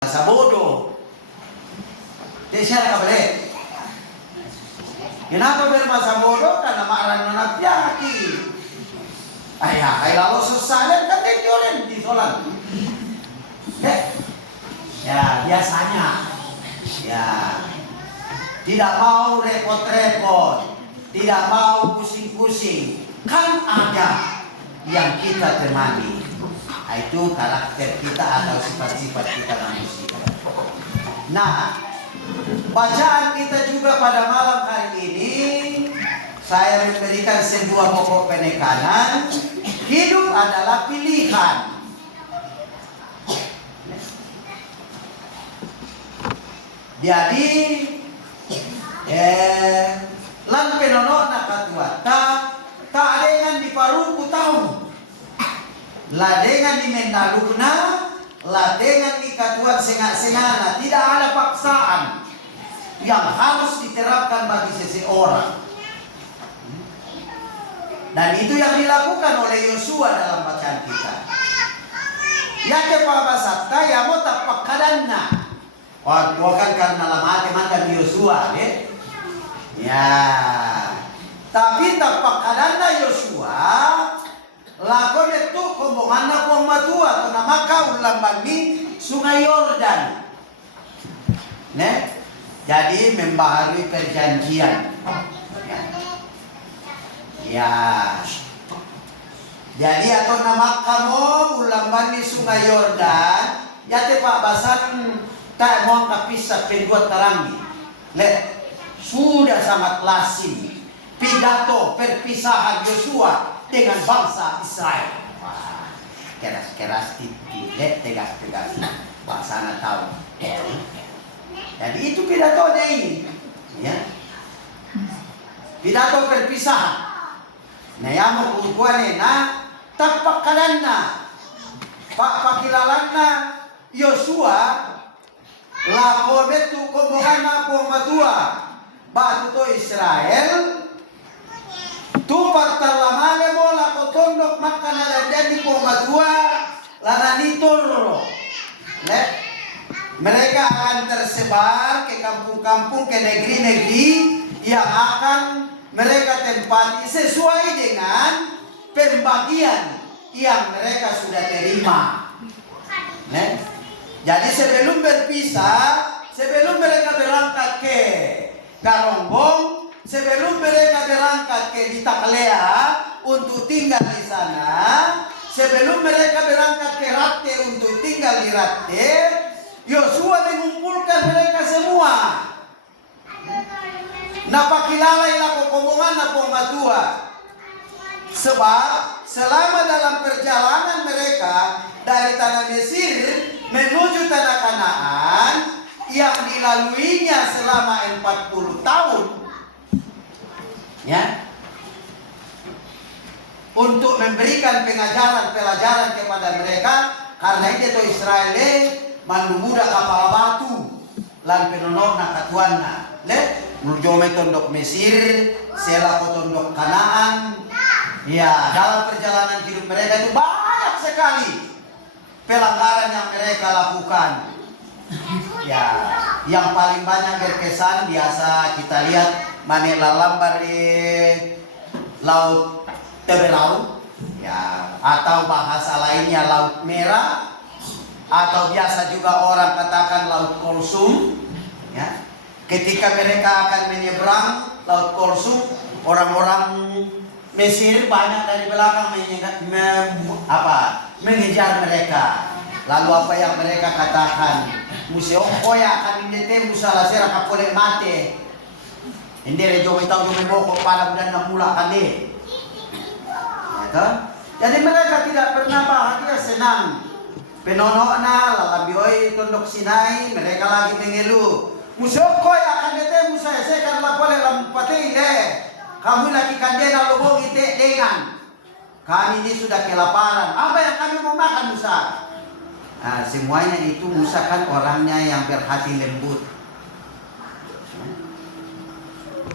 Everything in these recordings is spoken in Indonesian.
Masa bodoh. Jadi siapa boleh? Kenapa bermasa bodoh? Karena marah menapiaki. Ayah, lalu susah kan tekoren di sholat. Ya biasanya, ya tidak mau repot-repot, tidak mau pusing-pusing. Kan ada yang kita temani. Itu karakter kita atau sifat-sifat kita manusia. Nah, bacaan kita juga pada malam hari ini, saya memberikan sebuah pokok penekanan. Hidup adalah pilihan. Jadi, lan penono nak katua tak dengan di paruku tahu. La dengan di mendaluna, la dengan di katuan sengak-sengana. Tidak ada paksaan yang harus diterapkan bagi seseorang. Dan itu yang dilakukan oleh Yosua dalam bacaan kita. Ya kepabasat kaya mo tapak kadanna. Bukan karena lamate mantan Yosua, ya. Tapi tapak kadanna Yosua. Lakon itu kombongan ko matua to namaka ulambang ni Sungai Yordan. Jadi membaharui perjanjian. Ya. Jadi atau nama kamu ulambang ni Sungai Yordan, ya te Pak Basan tak mau kapisah kedua tarangi. Sudah sangat lazim pidato perpisahan Yosua dengan bangsa Israel. Wah, keras-keras titik, tegas-tegas. Bangsa tahu. Jadi itu pidatonya ini, ya. Pidato perpisahan. Nah, yang mau kukuan na tapak kalanna, pak pakilalanna Yosua, lakometu komohana pomatua, batu to Israel. Tupat talamale mola kotondok makan ada jadi pomatua lana nitur. Mereka akan tersebar ke kampung-kampung, ke negeri-negeri yang akan mereka tempati sesuai dengan pembagian yang mereka sudah terima. Jadi sebelum berpisah, sebelum mereka berangkat ke Karongbong, sebelum mereka berangkat ke Ditaklea untuk tinggal di sana, sebelum mereka berangkat ke Ratte untuk tinggal di Ratte, Yosua mengumpulkan mereka semua. Napakilalai lako komongan na pomatua. Sebab selama dalam perjalanan mereka dari tanah Mesir menuju tanah Kanaan yang dilaluinya selama 40 tahun, ya, untuk memberikan pelajaran kepada mereka. Karena itu Israel manumuda kapal batu lan penonok na katuanna nujome tondok Mesir sela tondok Kanaan. Ya, dalam perjalanan hidup mereka itu banyak sekali pelanggaran yang mereka lakukan. Ya, yang paling banyak berkesan biasa kita lihat Manila lambar di Laut Tebelau, ya, atau bahasa lainnya Laut Merah, atau biasa juga orang katakan Laut Kulsum. Ya, ketika mereka akan menyeberang Laut Kulsum, orang-orang Mesir banyak dari belakang mengejar mereka. Lalu apa yang mereka katakan? Museo koya kami nete musala sera kapole mate. Hindi rejo itaw yung boko para bulan na mula kali. Jadi mereka tidak pernah bahagia senang. Penono na lalabioy tondok Sinai, mereka lagi mengeluh. Museo koya akan nete musaya saya kan lapole lampate ile. Kamu lagi kande na lubong ite dengan. Kami ini sudah kelaparan. Apa yang kami mau makan Musa? Nah, semuanya itu Musa kan orangnya yang berhati lembut.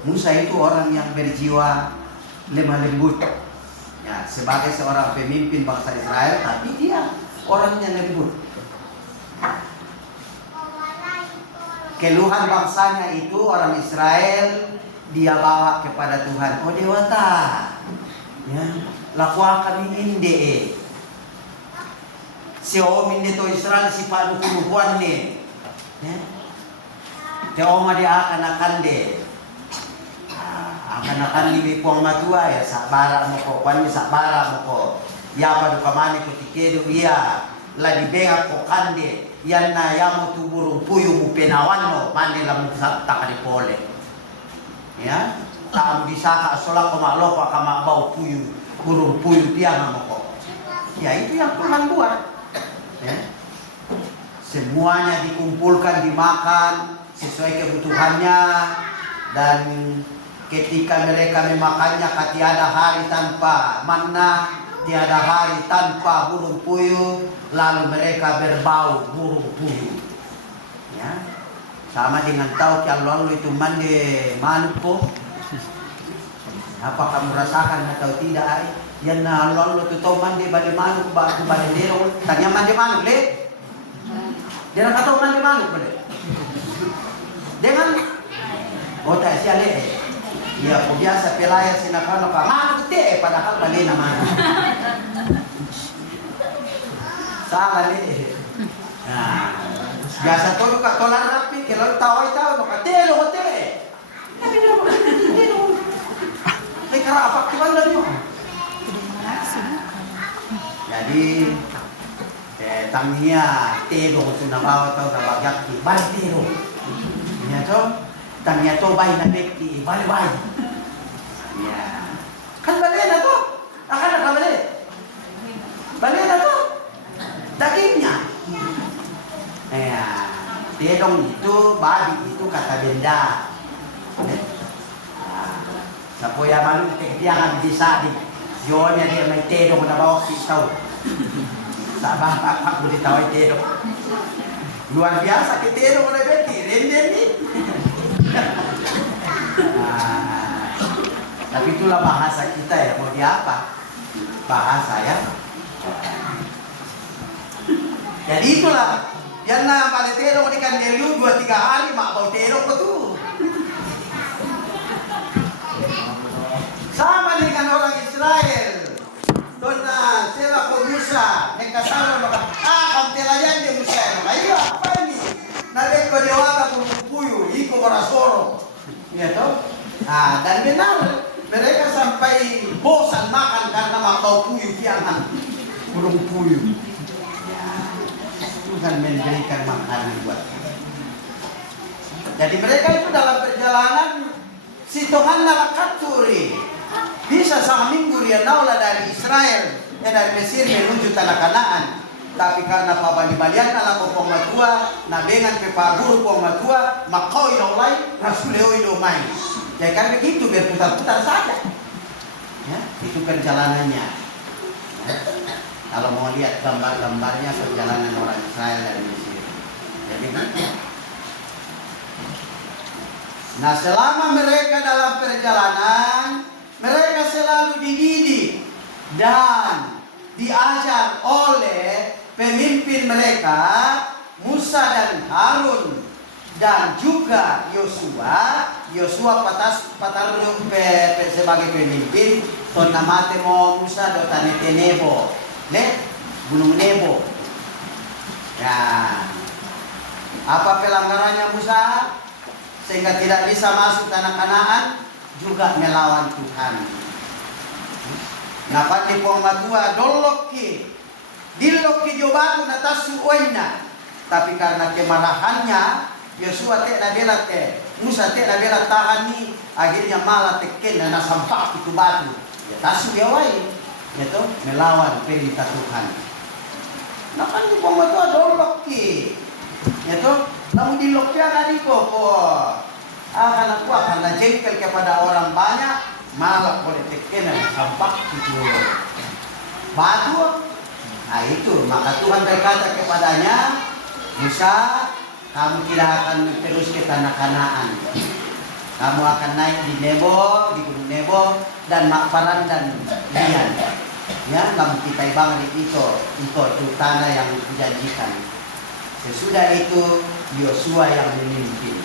Musa itu orang yang berjiwa lemah lembut. Ya, sebagai seorang pemimpin bangsa Israel, tapi dia orangnya lembut. keluhan bangsanya itu orang Israel dia bawa kepada Tuhan. Oh Dewata, ya, lakukan ini si om ini to Israel si padu kuluhuan ne, ya, jauh dia akan de, akan libi puang matua ya sabara mo ko, kwani sabara mo ko, ya padu kamani kutikedo iya, la dibenga ko kande, yan na yamu tu burung puyuh mu penawano, mandi lamu tak di pole, ya, kamu disaka solak ko maklo ka makbau puyuh, burung puyuh tiang mo ko, ya itu yang Tuhan buat. Ya. Semuanya dikumpulkan, dimakan sesuai kebutuhannya, dan ketika mereka memakannya tiada hari tanpa manna, tiada hari tanpa burung puyuh, lalu mereka berbau burung puyuh. Ya. Sama dengan tahu yang lalu itu mandi manuk kok. Apa kamu rasakan atau tidak? Yan na lalu tu tahu mandi balik manuk baru balik dero, tanya mandi manuk le, dia nak tahu mandi manuk boleh, dengan, oh tak siapa le, ya biasa pelayan sinakan apa manuk te, padahal balik nama, salah le, nah, biasa tu kat tolan rapi, kalau tahu nak te lo te, tapi dia bukan te lo, kerana apa tuan dah ni? Jadi tangnya tero sudah bawa tahu dah banyak di balik tero, ya toh tangnya tu bayi nak beki balik, ya kan balik na tu, akan nak balik na tu dagingnya, ya terong itu babi itu kata benda, supaya malu dia akan bisa di Yonya dia may terong na bawa pisau. Sabah pak boleh tahu terong. Luar biasa ke terong na beti, renden ni. Tapi itulah bahasa kita ya, mau dia apa? Bahasa ya. Jadi itulah yang nama terong di kandelu 2-3 hari mak bau terong betul. Sama dengan orang Israel. Dona sila ko Musa, kasama maka pelayan di Musa. Ayo apa ini? Nabi ko diwaga ko puyo, iko marasoro. Ya toh? Dan benar mereka sampai bosan makan karena makau puyo kiangan. Burung puyo. Ya, Tuhan memberikan makanan buat. Jadi mereka itu dalam perjalanan si Tuhan nakaturi. Bisa sama minggu dia naula dari Israel, dari Mesir menuju tanah Kanaan. Tapi karena pabali-balian ala ko pamatua, na dengan pepaguru pamatua, makau inaulay, rasuleo inomay. Jadi kan begitu berputar-putar saja. Ya, itu perjalanannya. Ya. Kalau mau lihat gambar-gambarnya perjalanan orang Israel dari Mesir. Jadi nah selama mereka dalam perjalanan, mereka selalu dididik dan diajar oleh pemimpin mereka, Musa dan Harun, dan juga Yosua. Yosua patarung sebagai pemimpin. Ton namate mo Musa do tanete Nebo, gunung Nebo. Ya, apa pelanggarannya Musa sehingga tidak bisa masuk tanah Kanaan? Juga melawan Tuhan. Napati po matua dolokki dilokki jobatu natasu oina. Tapi karena kemarahannya Yosua te nabela Musa te nabela tahani, akhirnya malah teken dan nasampak itu batu. Ya tasu ya wai. Itu melawan perintah Tuhan. Napati po matua dolokki. Itu namun dilokki akan po. Akan aku akan jengkel kepada orang banyak, malah boleh tekenan sampak itu batu. Nah itu maka Tuhan berkata kepadanya, Musa, kamu tidak akan terus ke tanah Kanaan. Kamu akan naik di Nebo, di gunung Nebo dan Makparan dan Lian. Ya, kamu kita banget itu tanah yang dijanjikan. Sesudah itu Yosua yang memimpin.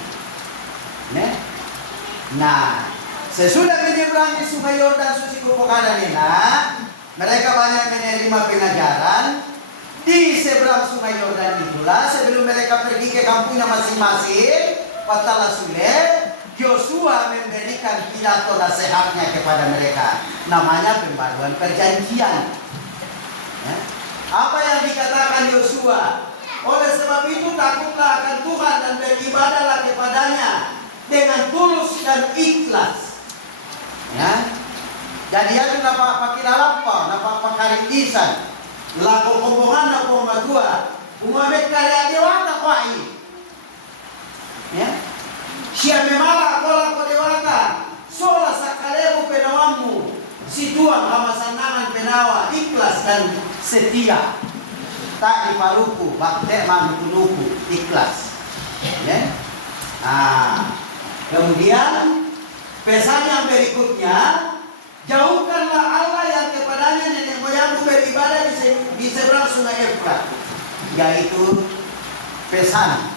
Nah, sesudah menyeberangi Sungai Yordan Susi Kupokadanena, mereka banyak menerima pengajaran. Di seberang Sungai Yordan itulah sebelum mereka pergi ke kampungnya masing-masing, Patala Sule, Yosua memberikan pidato nasihatnya kepada mereka. Namanya pembaruan perjanjian. Apa yang dikatakan Yosua? Oleh sebab itu takutlah akan Tuhan dan beribadahlah kepadanya dengan tulus dan ikhlas. Jadi itu napa pakilalapa, napa pakarindisan, laku kombongan napa matua, umamet karya dewata kwai. Sia memala kola ko dewata, sola sakalebu penawamu, si Tuhan kamasanangan penawa, ikhlas dan setia. Tak diparuku, bakte manukunuku, ikhlas. Kemudian pesan yang berikutnya, jauhkanlah Allah yang kepadanya nenek moyangmu beribadah di seberang Sungai Efrat. Yaitu pesan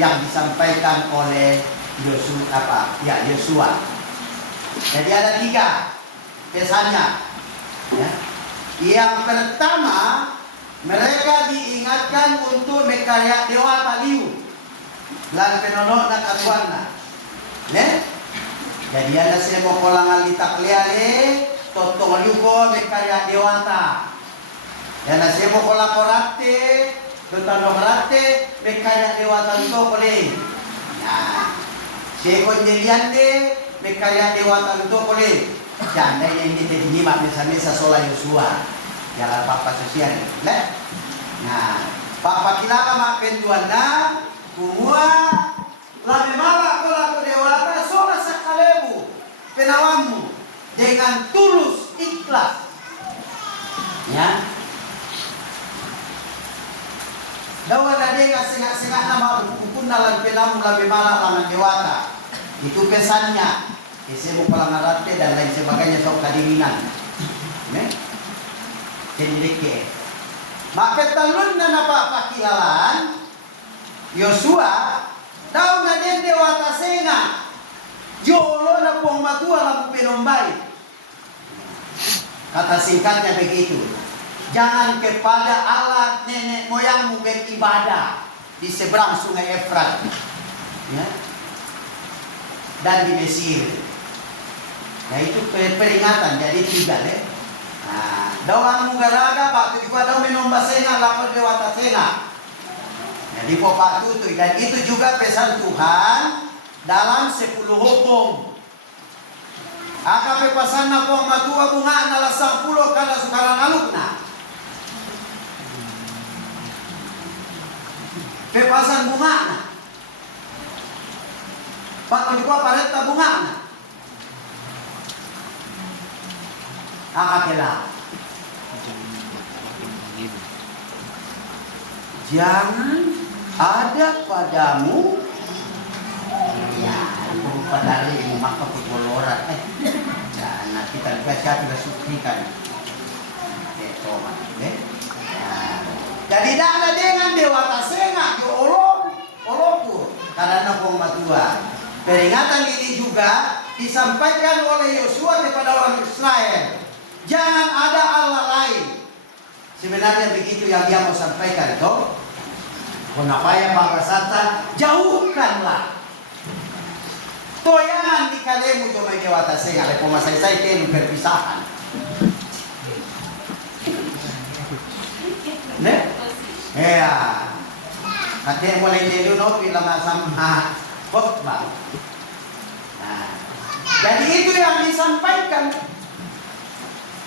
yang disampaikan oleh Yosua. Jadi ada 3 pesannya. Yang pertama, mereka diingatkan untuk mekarya dewa taliu lan penonok nak atuanna. Jadi ada semua kolangan litakliale totong liuko mekarya dewata. Dan semua kolang korate totong korate mekarya dewata itu boleh. Nah, sekon jeliande mekarya dewata itu boleh. Janda yang diterima misa-misa sola Yosua. Jalan papa sosial, Nah, papa kilaka makin tuana, semua labe mala kola dewata sola sakalebu penawamu dengan tulus ikhlas. Dawa nade ngasengak-sengak nama ukun nalan penamu labe mala laman dewata. Itu pesannya. Isebu pelangarate dan lain sebagainya sok kadirinan. Kendike. Maka talun na napapakilalan Yosua daw na din dewata senga jolo na pong matua na pinombay. Kata singkatnya begitu. Jangan kepada Allah nenek moyangmu beribadah di seberang Sungai Efrat, dan di Mesir. Nah itu peringatan. Jadi 3 Dawan mugaraga pak tu daw menomba senga lapor dewata senga. Jadi pak tu dan itu juga pesan Tuhan dalam 10 hukum. Akape pasan na po matua bunga na 10 kada sekarang alukna. Pepasan bunga na. Pak tu pareta bunga na. Akakela. Jangan ada padamu padahal maka pegoloran. Jangan kita sudah sukikan. Jadi tidak ada dengan dewata senga oloku karena pematua. Peringatan ini juga disampaikan oleh Yosua kepada orang Israel. Jangan ada Allah lain. Sebenarnya begitu yang dia mau sampaikan toh. Konapaya Bagasata, jauhkanlah toyangan di kalemu jomai dewata senga le pomasay-say kenu perpisahan. Katanya mulai dulu no bilang sama khotbah. Jadi itu yang disampaikan.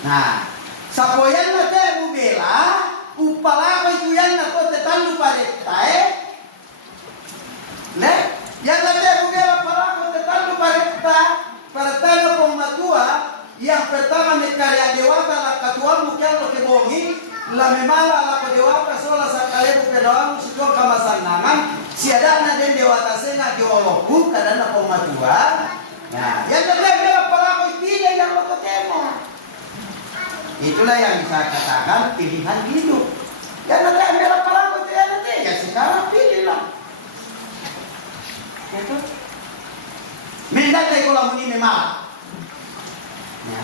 Nah, sapoyan na te bela upala ko yan na to te talu paretae. Yang na te bela para ko te talu pareta para talu pematua yang pertama ni karya dewata la katuamu kyalo ke bongi la memala la ko dewata sola sa kalebu pedoang sitong kamasanangan siada na den dewata senga geologu kadana pematua. Nah, yang na te bela para ko tidak yang lo ketemu. Itulah yang bisa katakan pilihan hidup. Yang nanti ambil apa itu ya nanti ya sekarang, pilihlah. Itu. Mendai kalau bunyi memang. Ya.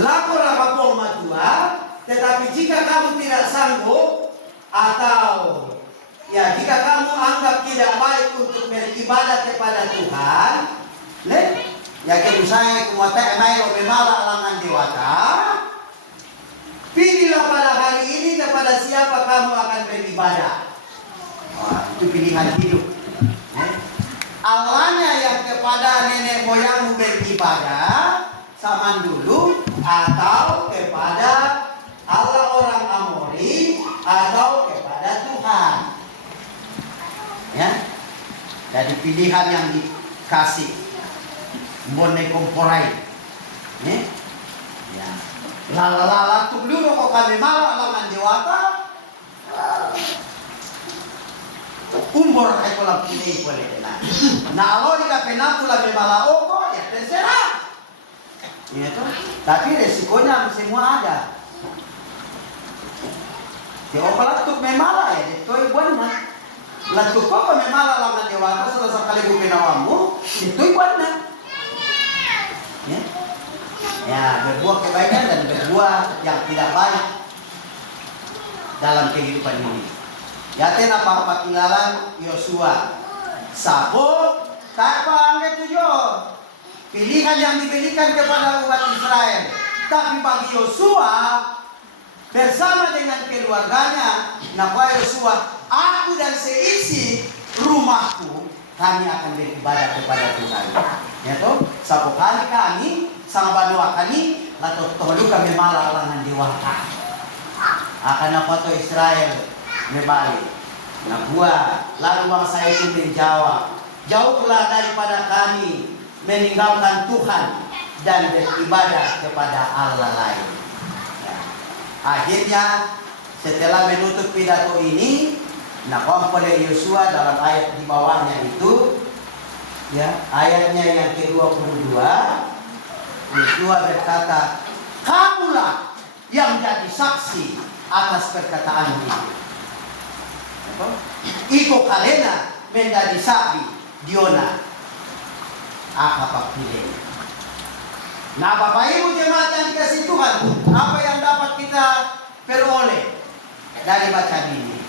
Lapor apapun matua, tetapi jika kamu tidak sanggup atau ya jika kamu anggap tidak baik untuk beribadah kepada Tuhan, ya kalau saya kumata emai memala alangan dewata, pilihlah pada hari ini kepada siapa kamu akan beribadah. Wah, itu pilihan hidup. Allahnya yang kepada nenek moyangmu beribadah zaman dulu, atau kepada Allah orang Amori, atau kepada Tuhan. Ya, jadi pilihan yang dikasih. Mbone komporai. Ya. Lala dulu kok kami malah alangan dewata. Umbor ay ko lang pilih boleh na. Na alo di ka penapula may malaoko, ya terserah. Itu. Tapi resikonya semua ada. Kalau palatuk may mala itu ibuan na. Latuk ko may mala lang na dewata sa kali ko pinawamu, itu ibuan na. Ya. Ya, berbuat kebaikan dan berbuat yang tidak baik dalam kehidupan ini. Yatin apa pakinalan Yosua. Sabo tak panggil tujuh. Pilihan yang diberikan kepada umat Israel. Tapi bagi Yosua bersama dengan keluarganya, nama Yosua, aku dan seisi rumahku kami akan beribadah kepada Tuhan. Ya toh, sabo kami sama banua kami atau tohlu kami malah alangan diwakah. Akan apa tuh Israel membalik. Nah buah, lalu bangsa itu menjawab, jauhlah daripada kami meninggalkan Tuhan dan beribadah kepada Allah lain. Ya. Akhirnya setelah menutup pidato ini, nah oleh Yosua dalam ayat di bawahnya itu, ya ayatnya yang ke-22, Yosua berkata, kamulah yang jadi saksi atas perkataan ini. Iko kalena menjadi sapi Diona akapapile. Nah Bapak Ibu jemaat yang dikasih Tuhan, apa yang dapat kita peroleh dari bacaan ini?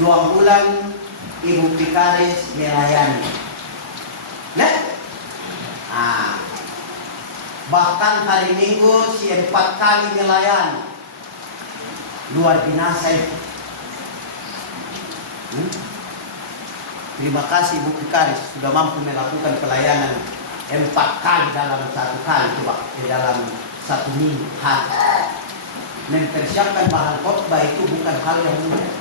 2 bulan Ibu Pikaris melayani. Bahkan hari Minggu si 4 kali melayani. Luar biasa itu. Terima kasih Ibu Pikaris sudah mampu melakukan pelayanan 4 kali dalam 1 kali coba dalam 1 minggu hari. Mempersiapkan bahan khotbah itu bukan hal yang mudah.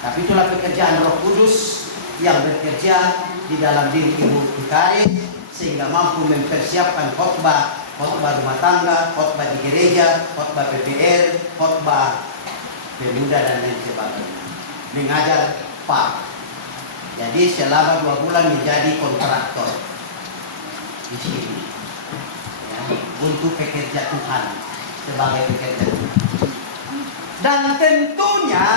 Tapi itulah pekerjaan Roh Kudus yang bekerja di dalam diri Ibu Pikaris sehingga mampu mempersiapkan khotbah rumah tangga, khotbah di gereja, khotbah PPR, khotbah pemuda dan lain sebagainya. Mengajar Pak. Jadi selama 2 bulan menjadi kontraktor di sini. Ya, untuk pekerja Tuhan sebagai pekerja Tuhan. Dan tentunya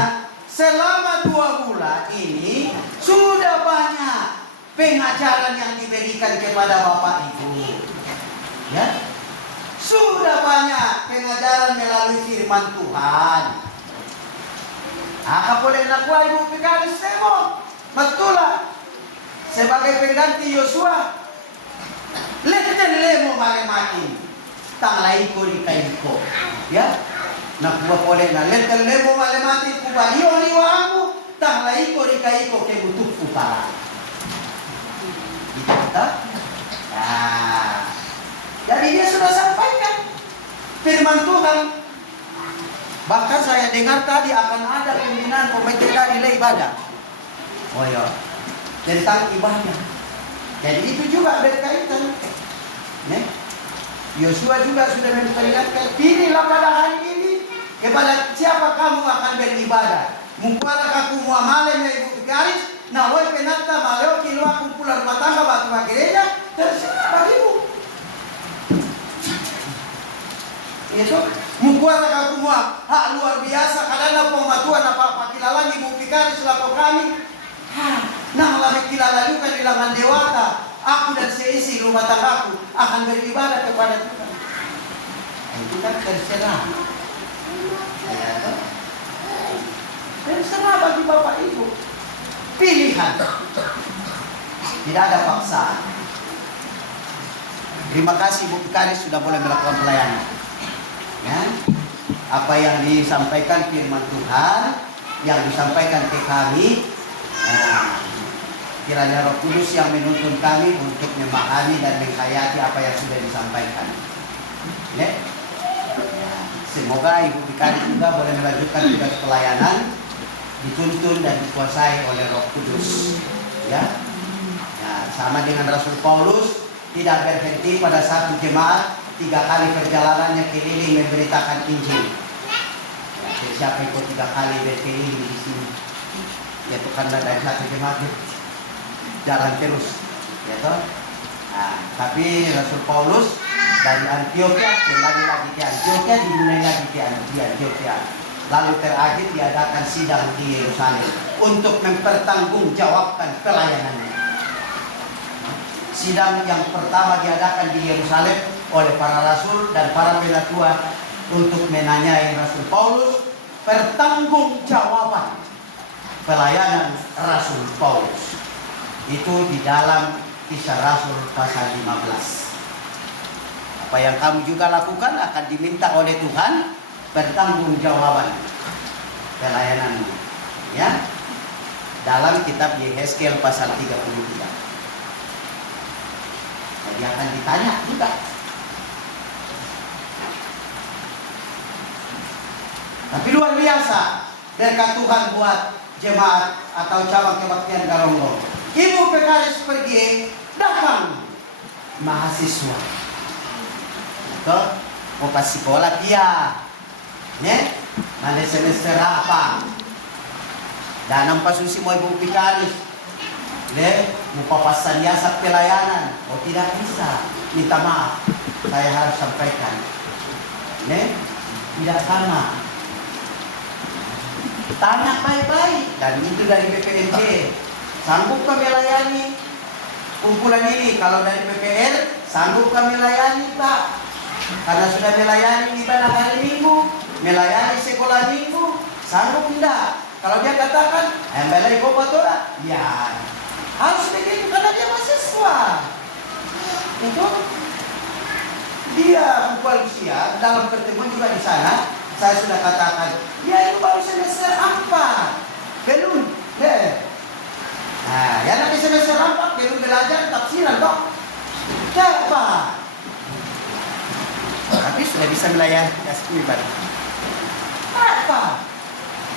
selama 2 bulan ini sudah banyak pengajaran yang diberikan kepada Bapak Ibu. Ya, sudah banyak pengajaran melalui firman Tuhan. Boleh nakuha Ibu Pikaris temo. Betul lah. Sebagai pengganti Yosua. Leten lemo mati. Tanglay ko rin kayo. Ya. Nakuha boleh na. Leten lemo mati. Kubaliwa ako. Tanglay ko rin kayo. Kebutuk ko para. Gitu kita. Jadi dia sudah sampaikan. Firman Tuhan. Bahkan saya dengar tadi akan ada pembinaan komite nilai ibadah. Oh ya, tentang ibadah. Jadi itu juga berkaitan. Yosua juga sudah memperingatkan, pilihlah pada hari ini kepada siapa kamu akan beribadah. Mungkin kamu muamalah Ibu Pikaris, nawai penata maleo kilua kumpulan rumah tangga batu gereja, terserah bagimu. Itu mungkin kamu hak luar biasa karena pematuan apa pakilalan Ibu Vikaris selaku kami, nah lebih kilala juga di langan dewata. Aku dan seisi rumah tanggaku akan beribadah kepada Tuhan. Itu kan terserah. Ya, terserah bagi Bapak Ibu. Pilihan. Tidak ada paksaan. Terima kasih Bu Vikaris sudah boleh melakukan pelayanan. Ya. Apa yang disampaikan firman Tuhan, yang disampaikan ke kami, kiranya Roh Kudus yang menuntun kami untuk memahami dan menghayati apa yang sudah disampaikan. Ya. Semoga Ibu Vikaris juga boleh melanjutkan tugas pelayanan, dituntun dan dikuasai oleh Roh Kudus. Ya. Nah, sama dengan Rasul Paulus, tidak berhenti pada satu jemaat, 3 kali perjalanannya keliling memberitakan Injil. Ya, siapa ikut 3 kali berkeliling di sini? Ya, itu karena dari satu jemaat jalan terus, ya toh. Nah, tapi Rasul Paulus dari Antioquia kembali lagi ke Antioquia, dimulai lagi di Antioquia. Lalu terakhir diadakan sidang di Yerusalem untuk mempertanggungjawabkan pelayanannya. Sidang yang pertama diadakan di Yerusalem oleh para rasul dan para penatua untuk menanyai Rasul Paulus pertanggungjawaban pelayanan Rasul Paulus. Itu di dalam Kisah Rasul pasal 15. Apa yang kamu juga lakukan akan diminta oleh Tuhan, pertanggungjawaban pelayananmu. Ya. Dalam kitab Yehezkiel pasal 33. Jadi akan ditanya juga. Tapi luar biasa berkat Tuhan buat jemaat atau cabang kebaktian Galonggong. Ibu Vikaris pergi, datang mahasiswa. Atau mau pas sekolah dia, ne? Mana semester apa? Dan nampak susi mau Ibu Vikaris, ne? Mau papasan jasa pelayanan, oh tidak bisa. Minta maaf, saya harus sampaikan, ne? Tidak sama. Tanya baik-baik, dan itu dari BPNJ. Sanggup kami layani kumpulan ini? Kalau dari PPR, sanggup kami layani Pak. Karena sudah melayani ibadah hari Minggu, melayani sekolah Minggu, sanggup tidak? Kalau dia katakan, belai kopatora, ya harus begitu karena dia mahasiswa. Itu dia kumpulan usia dalam pertemuan juga di sana. Saya sudah katakan, ya itu baru semester 4, belum deh. Nah, ya nanti semester 4 belum belajar tafsiran dok. Siapa? Tapi sudah bisa melayani kasih ibadah. Apa?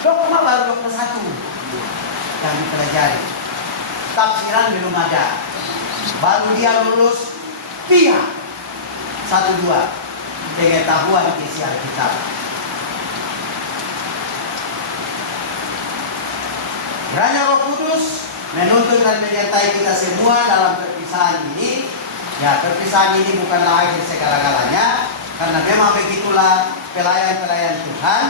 Dok baru dokter 1 yang dipelajari. Tafsiran belum ada. Baru dia lulus pihak 1-2 pengetahuan isi Alkitab. Kiranya Roh Kudus menuntun dan menyertai kita semua dalam perpisahan ini. Ya, perpisahan ini bukanlah akhir segala-galanya, karena memang begitulah pelayan-pelayan Tuhan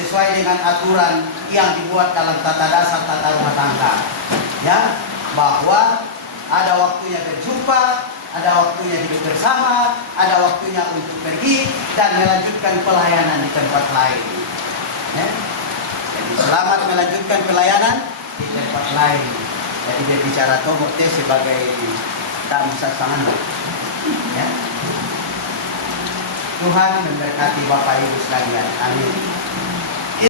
sesuai dengan aturan yang dibuat dalam tata dasar tata rumah tangga. Ya, bahwa ada waktunya berjumpa, ada waktunya hidup bersama, ada waktunya untuk pergi dan melanjutkan pelayanan di tempat lain. Ya. Jadi selamat melanjutkan pelayanan di tempat lain. Jadi dia bicara Tomote sebagai tak bisa sangat. Ya. Tuhan memberkati Bapak Ibu sekalian. Amin.